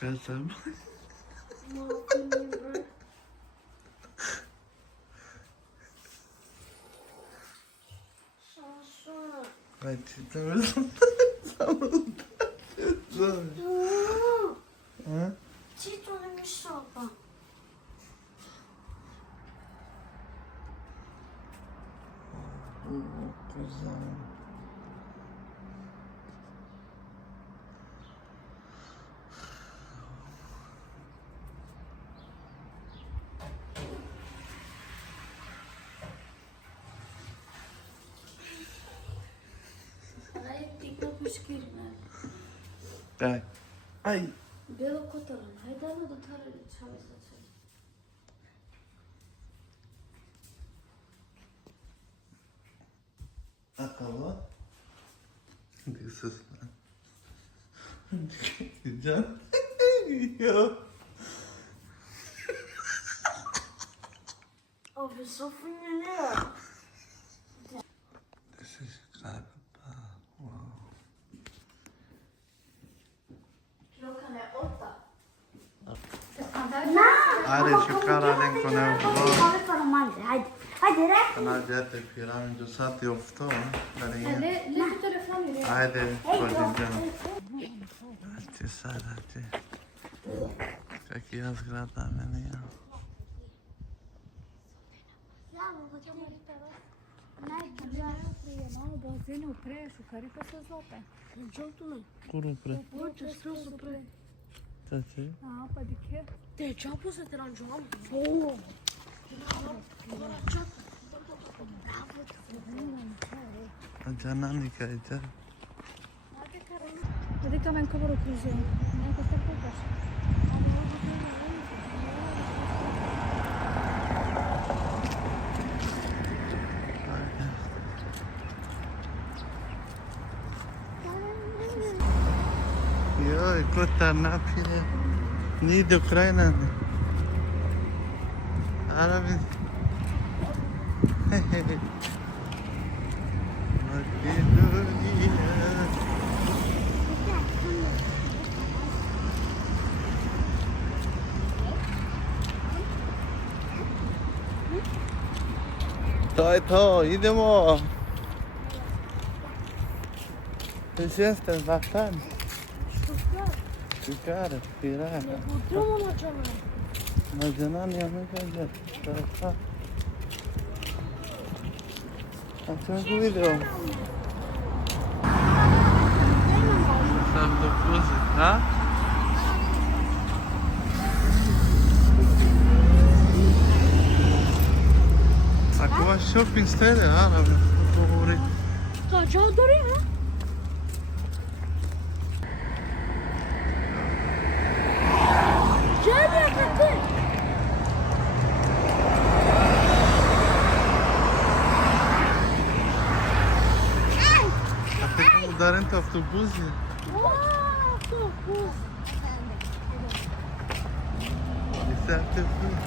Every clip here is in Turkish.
Kasım. Hadi tamam. Ha? Güzel. काय आई Akava. This is Can. Yo. Abi sofun geliyor. This is galiba. Wow. Are şu karaden konuya Hadi. Hadi re. Kana jate firan jo saat yofto. Le tu telefon yürü. Haydi koydum canım. Hadi sadece. Как я взгляда меня. Bazene upreje, šukari pa se zlope. Kuru pre. Tace. A, pa di kje? Te čapu se ti ranđuam. Jana nikajte. Vedi ka men cover okružujem. Neko ste kupaš. Joj, kota napije. Ni do Ukrajina. Arabi. Makedonya. To, idemo. Ti jesteś watan. Şükür, pirara. Macanan yamayacak. Tarafa. Açın bu video. Sen dokuz, ha? Acum shopping stere, arabe. Doğru. Kaçağı duruyor ha? Gel yakatı. Até mudarem de autobus. Isso é autobus.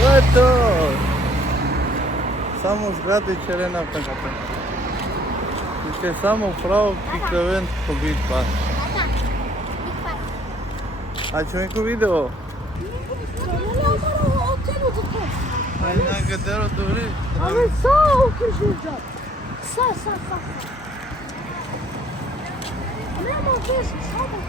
Gotovo! Samo zgrade Čerena Pekata. Ще само право пикавен побит пас. А човеко видео? Ай, някъде дори. Abi sağ okuşacağım. Sağ. Ne yapıyorsun? Sağ bak.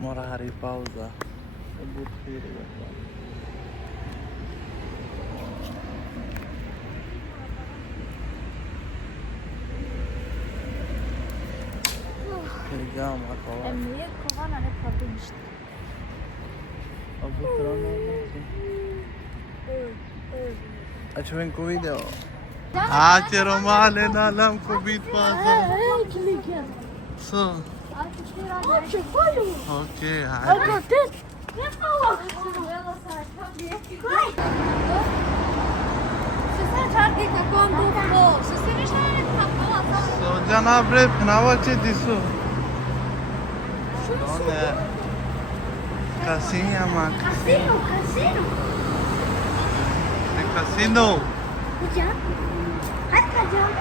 Morare pauza. Buttire qua. Vediamo qua. Emniye kovana ne kalmıştı. Ho buttato Faccio un video. Ah, c'ero male, nalam kubit pasa. So. Okay, hadi. So, janabre, navace disu. Donne. Casinha, mă. Casino, casino. E casino. Mergeam? Hai că mergeam.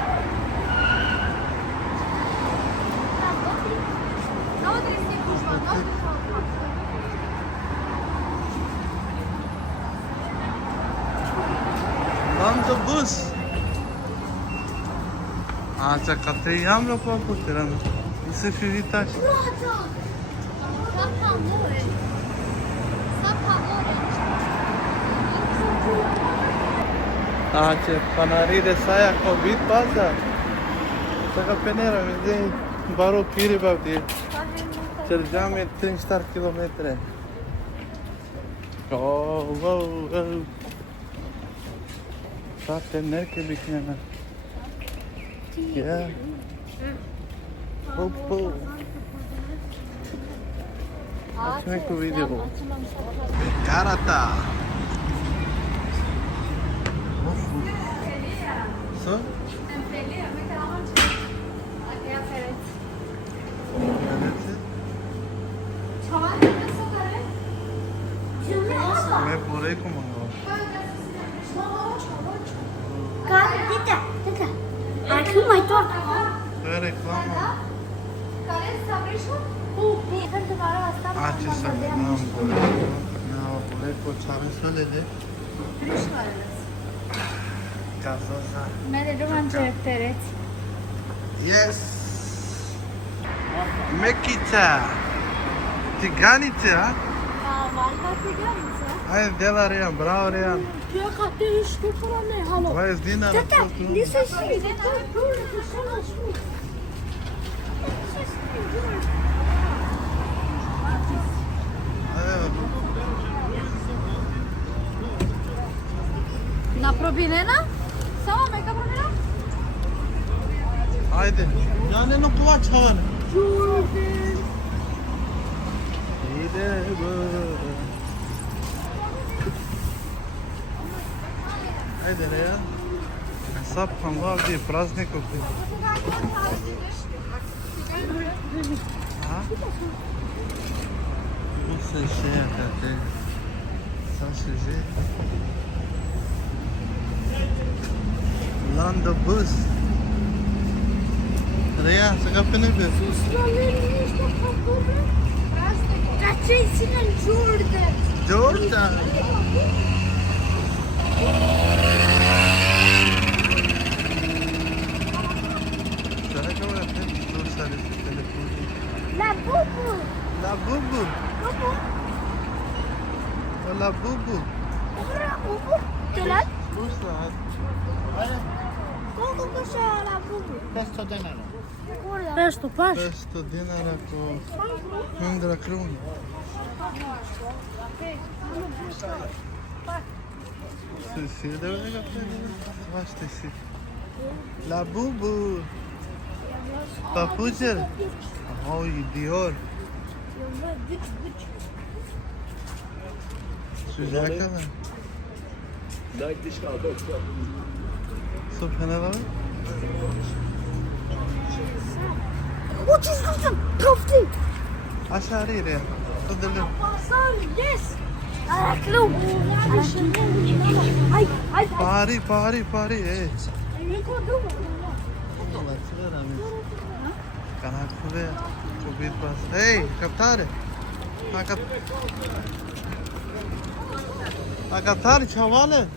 Am the bus. Acha că am la papu teran. Isso fivitaș. Brata! Sapa amore. Sapa amore. Acha panarire saia covid pasa. Saka penera mi de baro piri bavdi. Cercame 300 kilometre. Oh, wow, wow. Frate, nerke biknena. Yeah. Hoppo. Facciamo ecco video. Karata. So? मैं पूरे को मंगाऊं Care, teta, teta. Acum mai tot. तो reclamă ce să n-am पूरे को चावे să le de gazoza. Mene duman teret. Yes. Mekita. Tiganita. Hai de la Rian, bravo Rian. Eu ca te ești fără ne, halo. Vai zdina. Teta, nisă și. Na probinena? Samo meka probina? Haydi. Yani no kuva çağır. Jordan. İyi de bu. Haydi Rian. Sap kangal diye praznik okuyor. Ha? Bu şey akate. Ça c'est Land of bus. Rian, să capene pe. Dar ce-i ține în Jordan? Jordan. Será que eu vou ter que usar esse telefone? La bubu. La bubu. Bubu. La bubu. Ora bubu. Te laat? Usta. Quanto custa la bubu? Pesto denaro. Pesto, paș. Pesto dinara cu 100 krona. Se deu legal pra ele. Basta esse. La bubu. Papucer. Oi, Dior. Suzaca lá. Subhana var. Ucuz kızım. Profil. Aşağı araya. Tadalım. Yes. Ayaklı. Ay, ay. Pari, pari, pari. Ne koydun mu? Dolar sıra rağmen. Kanak kule. Covid pas. Hey, captare. A captare, chavale.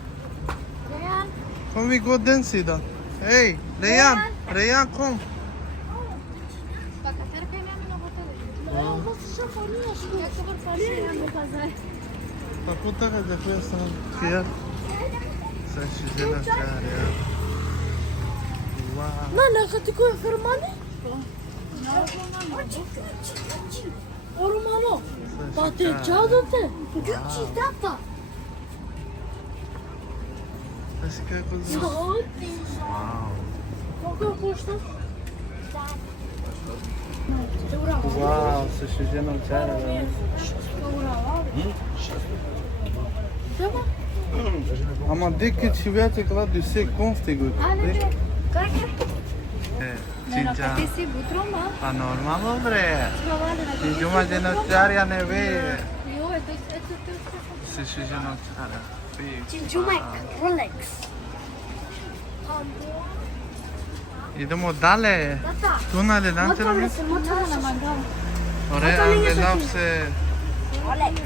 Kom vi gå den sidan. Hey, Reyan kom. Pa puta că de cu asta chiar. Să și la care. Wow. Nana, că te coi fermane? Ormano. Bate ceadă-te. Gâci, tata. Să că cu Wow. Quanto custa? Wow, să și la care. Ama dik që vetë e këlla dy se konfti gujtë. Anne, E, Nena, Cinca. că te si butroma. Pa normalno bre. Provale na Cingiuma de noćarja ne ve. Jo, eto te. Se šiže noćara. Cingiumek, Rolex. Idemo dalje. Tata, Tunele, danțele. motorul Na magam. Ore, angelav se Rolex.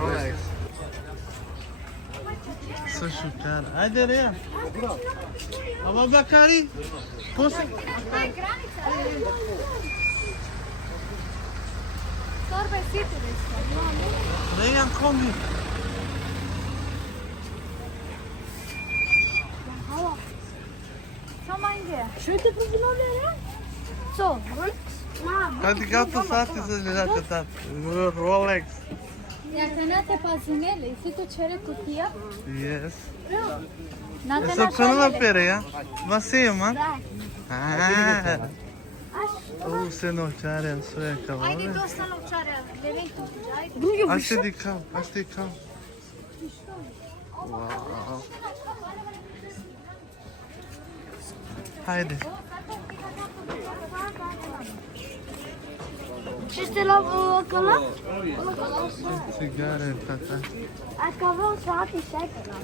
Rolex. Să șucar. Haide, Rea. Aba Bakari. Poți? Stai granica. Sorbe situri isto. Rea, kombi. Samo ide. Što te provinove, ne? Co? Rolex? Mam. Hadi gata sati să le date tat. Rolex. Jak ne te pazinele, si tu cere kutija? Yes. Na te Să până la našaljele. pere, ja? Vasije, man. Da. O, se noćarja, sve kao Ajde ove. dosta novčara, Leventu. Ajde. Drugi Aște di kao, aște di kao. Wow. Haide. Ce ste la acolo? Cigare, tata. Că vreau să ati secăla.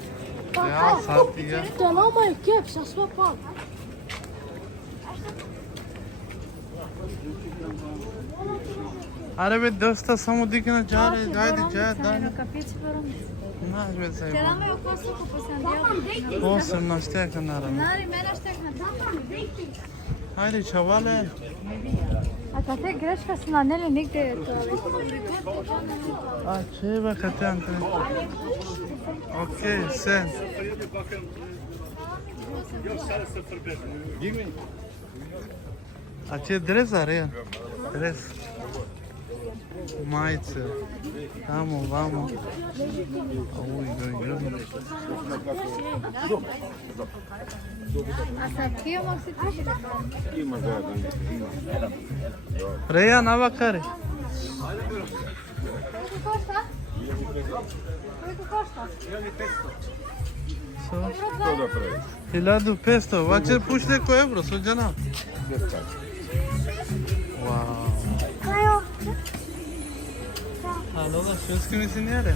Ja, sati, ja. To nu mai e chef, să svă pal. Are be dosta samo dikna čare, ajde, čaj, daj. Kapići Borovnice. Naš be se Te ima. damo je oko suku po Sandijago. Posebno šteka, naravno. Nari, mene štek na tamo. Ajde, čavale. A kad te greška su naneli nigdje je to. A, čeva kad te antre. Okej, sen. A ce dres are ea? Dres. Majice. Tamo, vamo. Uj, uj, uj. A sa kijom si ti Reja, navakare. Koliko košta? Koliko košta? So. 1500, va ce puși de cu euro, suđana. Wow. Alo, da švedski misionjere.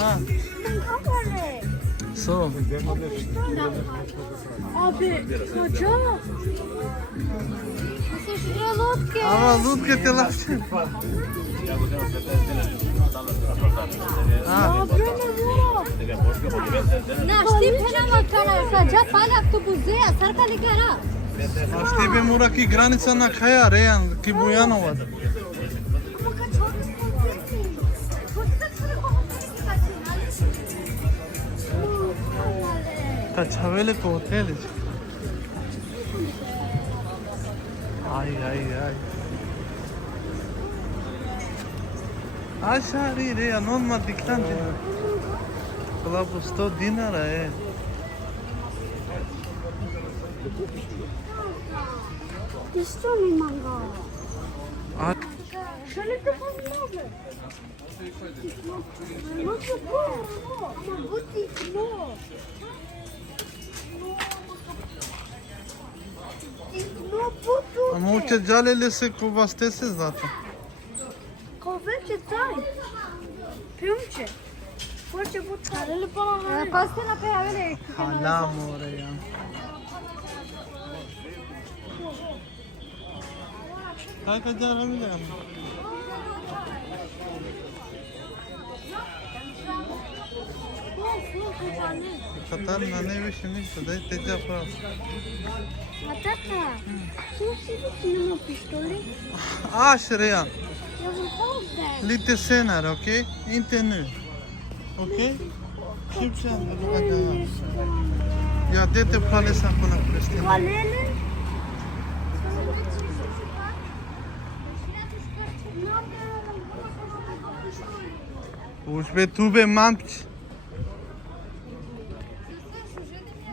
A, so. Abi, koca. Misliš dvije lutke? Ava, lutke te laše. A, Na, štip nama kana, sa dža palak tu buzeja, sarka li gara. a știi pe Muraki granica na Khaia, Rejan, Kibujanova. Ta čavele ko hoteli. Aj, aj, aj. Așa are Rejan, odmah diktante. Kula po 100 dinara je. Isto mi manga. A, Što li te provinove? Nu se poate. Am avut nouă. Nu pot. am uite gealele se cuvastese zata. Covețe tai. Piumce. Foarte butarele până la Kostina pe avele. Halamo Rejan. Hai că geala mi le-am. Katar na ne više ništa, daj te dža pravo. A tata, tu si snimă pistole? Aș, Rejan. Eu vă fac de. Lite senare, ok? Inte nu. Ok? Știu ce am de luat de aia. Ia, dă-te palesa până Cristina. Valele? Uși pe tube mamci.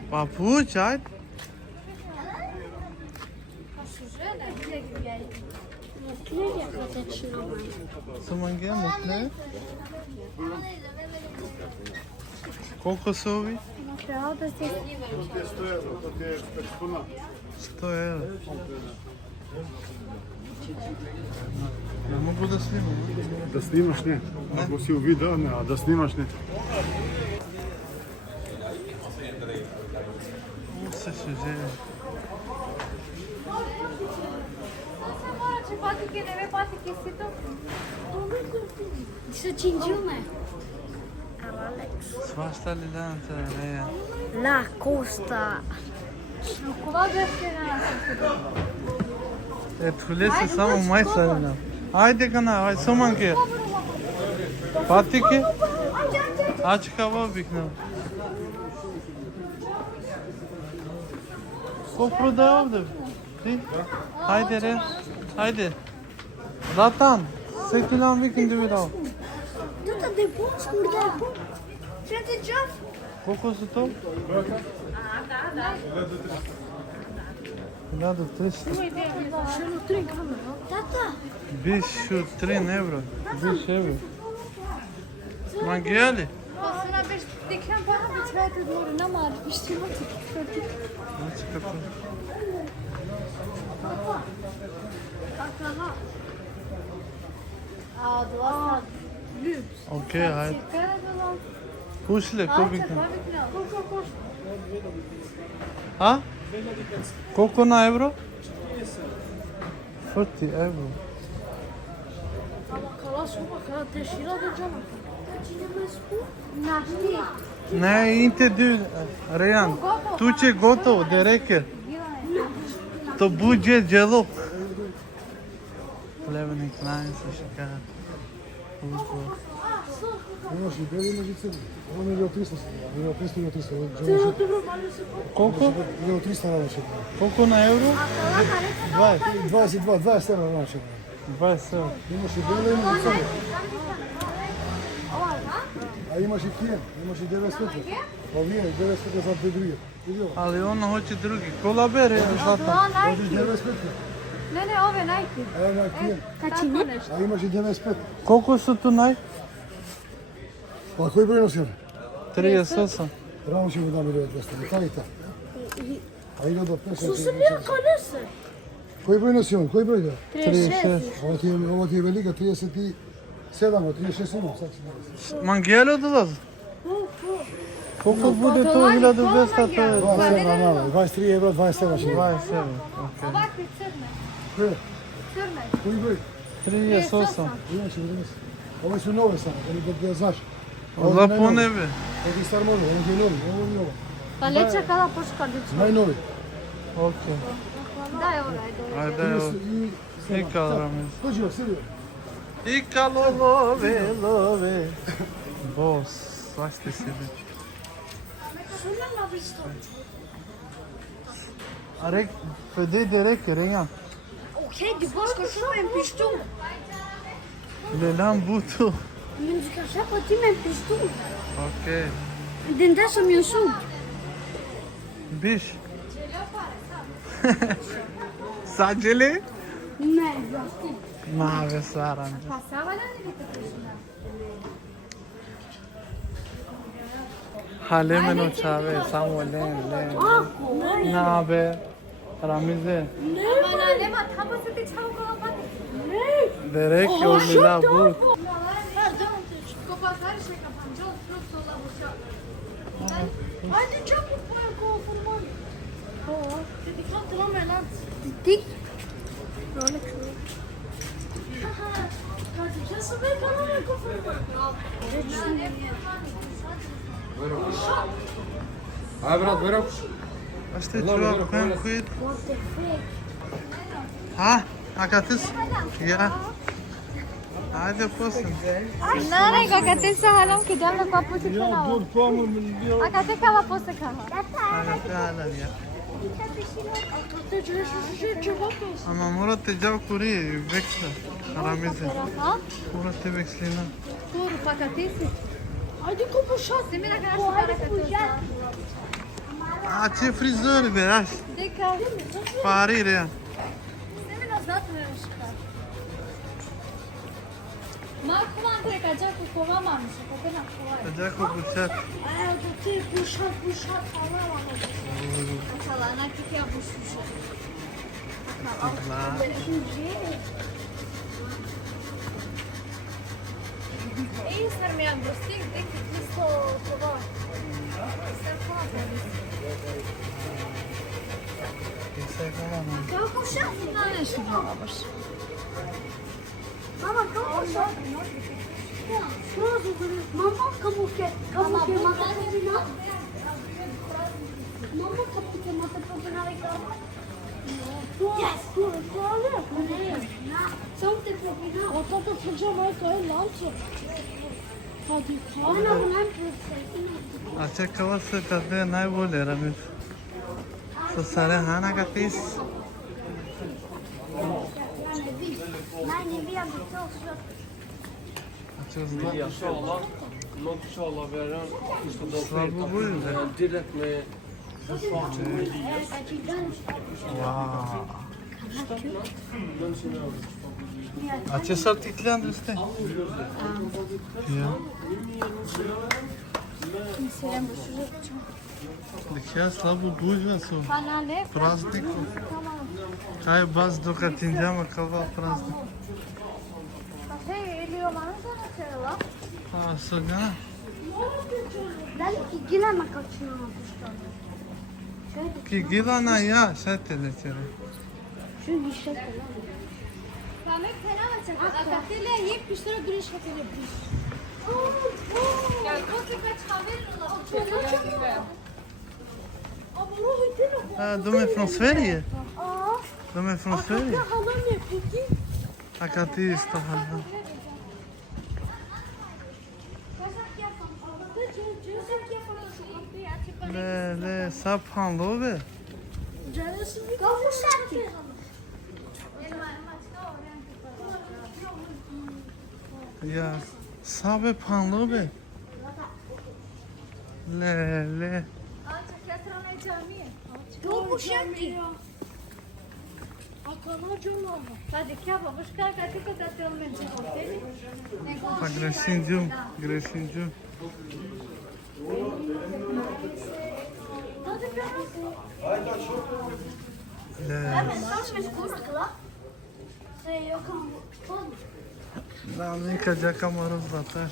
Papuci, hai. Să mă îngheam, ne? Kokosovi? Трябва да се... 100 евро. Не мога да снимам. Да снимаш не. Ако си увида, не, а да снимаш не. Се шеже. Мора, че патики не ме патики си тук. Să cingiume. Сваща ли даната, Рея? La Costa. Кога беше на... Ето леса само май сарина. Айде кана, айде суманке. Патики? Aç kava бихнал. Ko продавав да? Ти? Хайде Рея. Хайде. Zlatan. Sekilan викинди видал. Du-te de bun, scurt de bun. Frate, Jeff. Колко са то? Да, до 300. Și nu trec camera. Tata. Биш 3 евро. Биш евро. Мангиали? Aslında bir dikkat bana bir çay doğru ne var? Bir şey yok. Значи како? Aa, dolar. Lüks. Окей, хайде. Kara dolar. Пушле, ко Aa, бихнал? koş. А? Колко на евро? 40 евро. Kalas mı bakar? Teşhira da canım. Naşti. Не, инте ду, Реян. Туче готово, дереке. То будже джело. Плевеник, знаем се шикара. Имаш и бели, имаш и цели. Он е от 300, или от 300, или от 300. Колко? Или от 300 на вечер. Колко на евро? 22, 20 евро на вечер. 20 евро. Имаш и бели, имаш и цели. А имаш и тия, имаш и 900. Овие, 900 за две други. Види ова? Ali on hoće drugi. Kola bere, Zlatan. Dolar Одиш Nike. 900. Ne ne ove Nike. Ево на тия. Tako nešto. А имаш и 95. Колко са tu най? Па кој број носиш? 38. Рамо ќе му дам 1200. Така и така. А 1500. Susținea calese. Кој број носи он? Кој број да? 36. Ова ти е велика, 37, от 36 имам. Сак си нарис. Мангело долаз? Колко буде то 1200? 20 евро мало, 23 евро, 20 евро ще. 20 евро. Окей. Ovakvi crne. Кој? Crne. Кој број? 38. Имам ќе донес. Ова се нови само, да знаеш. За по небе. Оди стар модел, ова е нови, ова е ново. Pa leće kada poškadicu. Најнови. Окей. Daj onaj dole. Ajde, evo. I kalamez. Дојди во Сирија. I kalo love, love. Bos, svašta si be. Sună la visto. A rek, fede de reke, Rejan. Okej, du bara ska köpa en pistol. Lelan butu. Men du ska köpa till mig en pistol. Okej. Den där som jag såg. Biş. Saceli? Nej, plastik. Mavi saranca. Pasava ne getirmişler? Halemen o çave, samo len. Ne haber? Ramize. Ama ne var? Kapasite çabuk olan. Derek yoluyla but. Kapat her şey kapan. Çok sola boşa. Hadi çabuk buraya kovalım. Dedikten tamam lan. Dedik. Böyle şöyle. Kardeşim ben bana ne kovalım. Aj brat, vero? A ste čuvak, kojem kuit? Ha? A katës? Ja. Ajde posem. Nare, kakate sa halam ki doamna cu apusul Ja, canal. dur pomul min bio. Akate kava posa kava. Ajde halam ja. Ce Ama morate džav kurije i veksla. Ramize. Ha? Morate vekslina. Tur, pakatisi. Hadi kopuşat. Semina kada su parakatosa. A ce frizori be, aș. Deka. Parire. Semina zatvoreš. Ma kuman tere kaca kukovamamış. Kapına kovay. Acayip kokuşat. Ayağdaki kuşat falan. Açalana kik yapmışmış. La. İyi sarmayan dostum. Dekik listo kovay. Sen kuman tere. Yüksek olamam. Kuşat. Ne şuraya babaş. Mama kuşat. Mama kabuke. Kabuke mata popina. Mama kabuke mata popina. Yes. Something popina. Otata sıcama koy lanço. Hadi kana bulan अच्छा कवर से करते हैं नहीं बोले रमेश तो सारे खाना का पीस अच्छा उसका İnşallah. Not inşallah veren. उसका वो बोल रहे Direkt mi? वाह अच्छे सब तितलियां दोस्ते या Selam boşu. देखिए सब वो बुझ रहा सो Bana ne? प्रास्तिक Tamam. काय बस दो का चिंजा में कवा प्रास्तिक Hey, eliyor bana da söyle. हाँ सो जाना Ben ilgilenme kaçıyorum. कि गिरा ना या शायद तेरे चले Şu işe koyalım. Bana fena açacak. Akatıyla yiyip bir sürü güneş katıyla bir. Ya kotu kaç haber ola. De är från Sverige Aa, de är från Sverige halam ne peki? Akatis da här le सब हम लोग Kavuşak. या सब हम लोग le Kavuşak. Hadi kya babuşka katı katı olmayın. Agresinju Нам ника джака мороз батар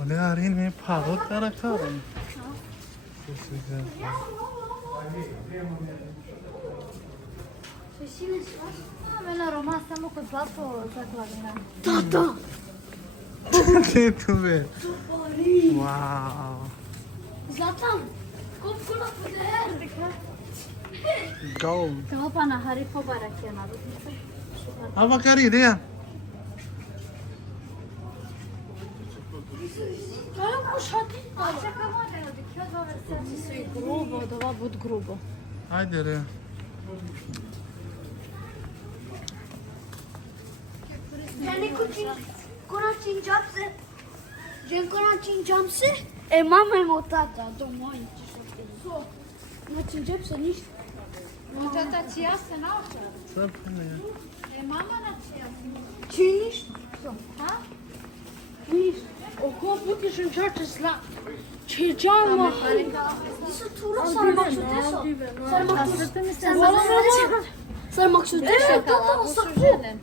Ole arin में फागो तारा खारन Ben roman samo kod zlato zakladina. Tata. Ты туве Вау Zlatan. Kopkula puder. Gold Kao pana hari pobarak yana. Ama kari dia Kavuşak. Čekamo da je kyo dva versači su i grubo, da ova bud grubo. Ajde re Yani kuna cincapse. Jen kuna cincapse. E mama je motata. Do mojih so. Na cincapse ništa. Tata čija se naučila? सब ने E mama na čija? Činiš? Ha? Činiš? Oko puti cincapse sla. Çircan var. Nisu tura sarmak sütüyorsun. Sarmak Sırtım ise Sarmak sütüyorsun. Evet, bu su želen.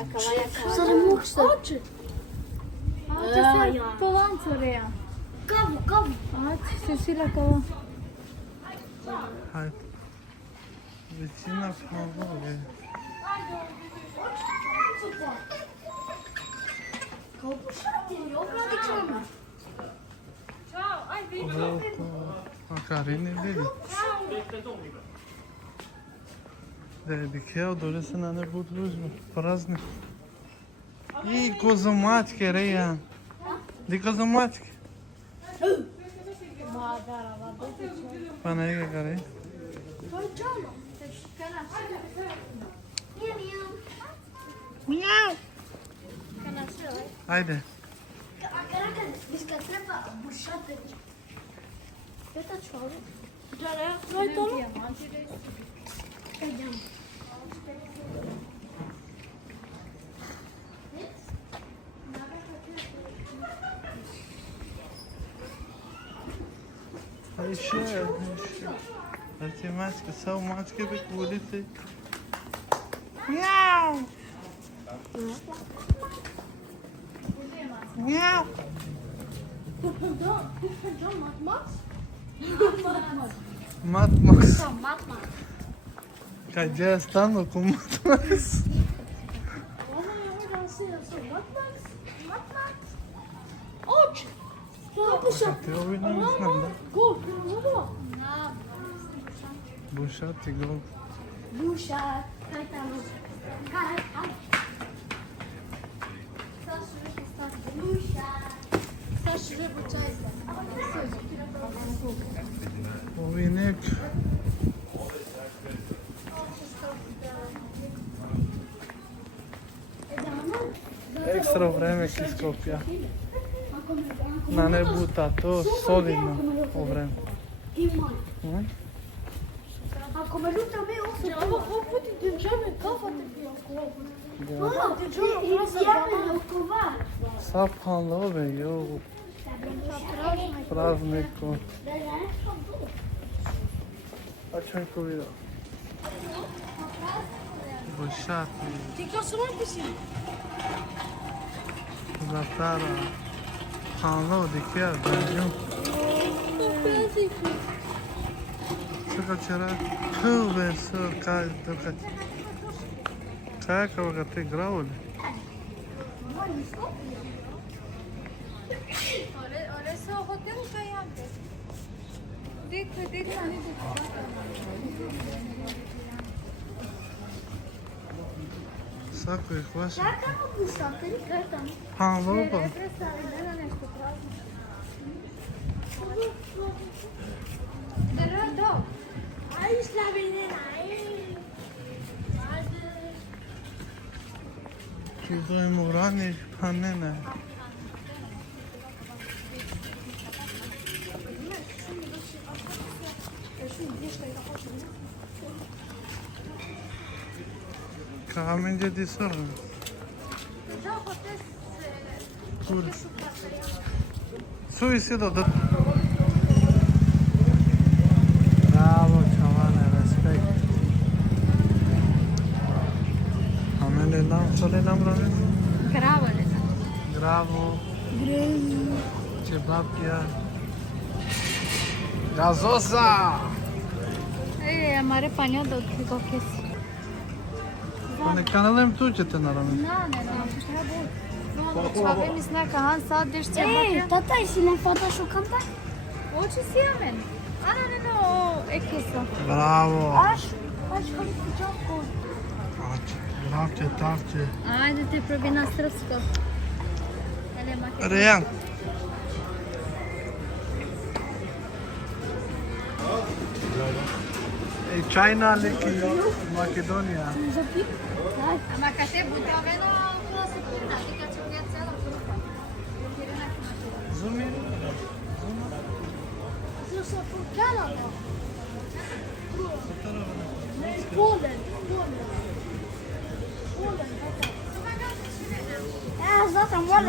Akava yakava. Sarmak sütüyorsun. Če se polan coreja. Kavu. Se sila kava. Hayır Većina favoge Kavuşak diyor. Obradi çama. A Karine dedi Dediqueu, doresc na ne budružno Prazne I kozomačke reja Di kozomačke Pa neke kare Miau Ajde Biz ga treba bušati. Teta čovjek. Noi tot. Еще. Эти маски, сау маски бекулиты. Мяу. Мяу. Matmax. Cadê está no com Matmax? Oči! Kako se? Ti ovi ne znam da. Go, kako? Bušati go. Duša, kaj tamo? Kaj tamo? Duša. Saš ribu čajka. Ovi nek. Ekstra vreme ki Skopja. Na ne buta to solidno o vreme. Ima. Hm? Ako me ljuta me Če ovo puti djeđame kafate bio koliko. Izjavljeno kova. Sapkan love jo. Prazniko. A čajko video. Bušati. Ti kao su vam pisi? Zatara. Kanlo dikya benziyor. Sıkı çıra. Tövbe su kay tıkat. Kaya kavakati gravoli. Ore se o hotelu kaj jante. Dik nani dik. Sako ih vaši. Čaka mu šateri, kaj tamo? Kanlo pa. Nema nešto prazno. Ideš do? Aj, slavinina, Kido je morani pa ne. Kamen dedi sonra. Da hotel Kur. Su isi da. Bravo čavane, respekt. Amen elam, solelam rame. Krava ne znam. Bravo. Cebapya. Gazosa. Amare panio do kokes. Pane kanalem tu ćete naravno. Ne. Çave misna kahan saat deşçe Ej, bakya. tata, si ne fata šokanta? Oči si amen. Ana ne no ekesa. Bravo. Aš kam kućanko. Tavče, tavče. Ajde te probi na srpsko. Ele makine. Rejan. China leki Makedonija. Zapip? Daj. Ama kad te bude oveno, to se puna. Ti kad će uvijek cela grupa. Zumi. Să se furcala, da. Polen. Ja, zato moram,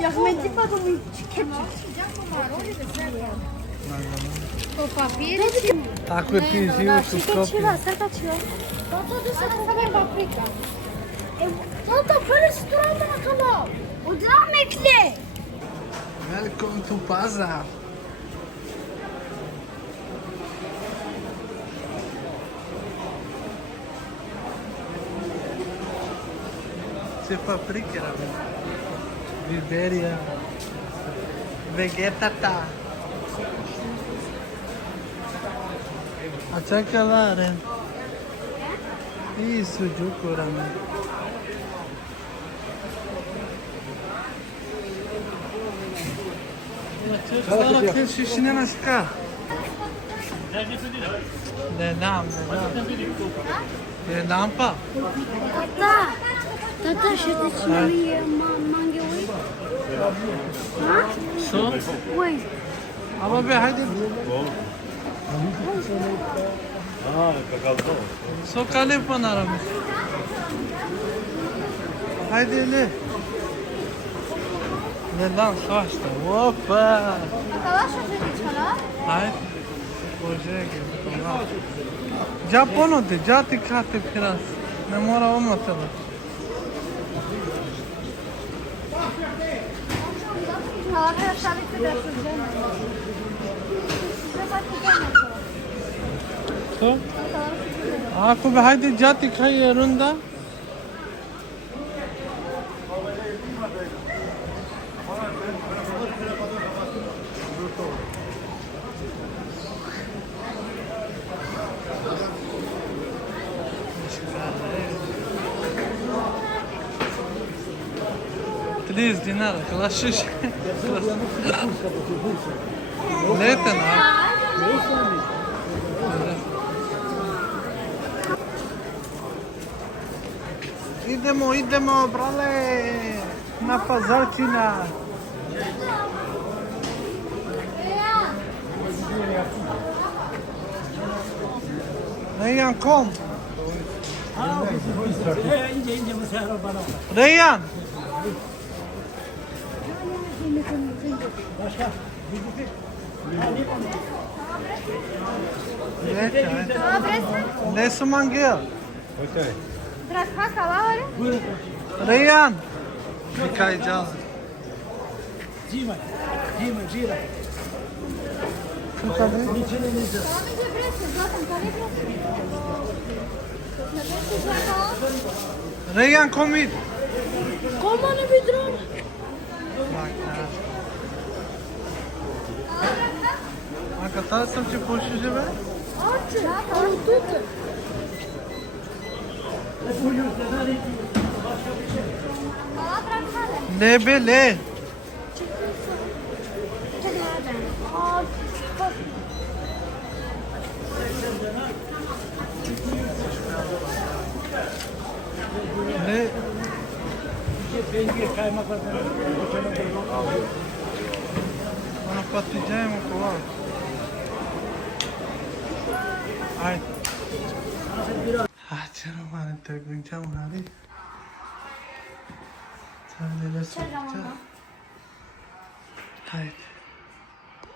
jak me tipa do mi ketchup. Po papirici. Tako je ti život u Skopju. Srtačila. Tata, da se pokane paprika. Tata, bere si tu rada na kanal. Odlamekle. Welcome to Pazar. Se paprika, Viberia, Vegetata. Açakalare. İyi sucuk oranı. Çocuklar akıl şişine naşka. Dedam. Dedam pa. Tata, și de cine mi-e manghe ui? Ha? So? Ui. Ama be haydi. Sokale panaramız. Haydi le. Ne lan savaşta. Hoppa. Arkadaşlar çocuklar. Haydi. Boşaya gel. Japono de, jati kate biraz. Ne mora olmasa da. Arkadaşlar bir de süreceğim. Size bakacağım. So? Ako be haydi jati kay yarında. Please dinar, klaszysz. Leten, a? Idemo, brale! Na pazarcina! Reyhan, kom! Reyhan! Neyse mangel. Здравствуй, Калавари. Reyhan! Yıkayacağız. Дима, Жира. Reyhan komit. Комане бидрон. A katarsam cię poszli, be? Açı. Ortutu. Le be le. Le. Bana patlayacağım o kova. Ay. Ah canım hadi takmayacağım hadi. Sen de nasıl? Haydi.